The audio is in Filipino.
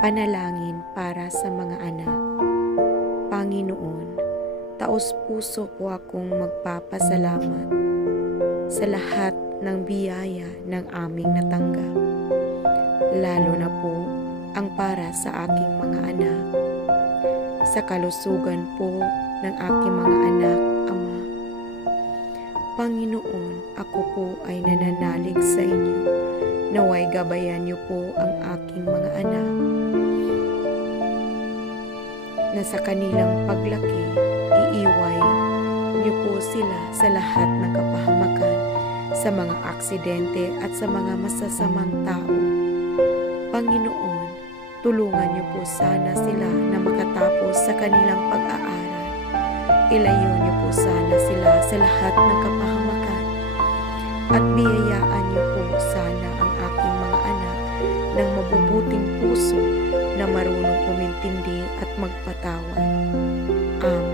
Panalangin para sa mga anak. Panginoon, taos-puso po akong magpapasalamat sa lahat ng biyaya ng aming natanggap, lalo na po ang para sa aking mga anak, sa kalusugan po ng aking mga anak, Ama. Panginoon, ako po ay nananalig sa inyo, naway gabayan niyo po ang aking mga anak, na sa kanilang paglaki, iiway niyo po sila sa lahat ng kapahamakan, sa mga aksidente at sa mga masasamang tao. Panginoon, tulungan niyo po sana sila na makatapos sa kanilang pag-aaral. Ilayo niyo po sana sila sa lahat ng kapahamakan at biyayaan niyo po sana ang aking mga anak ng mabubuting puso na marunong umintindi at magpatawad. Amen.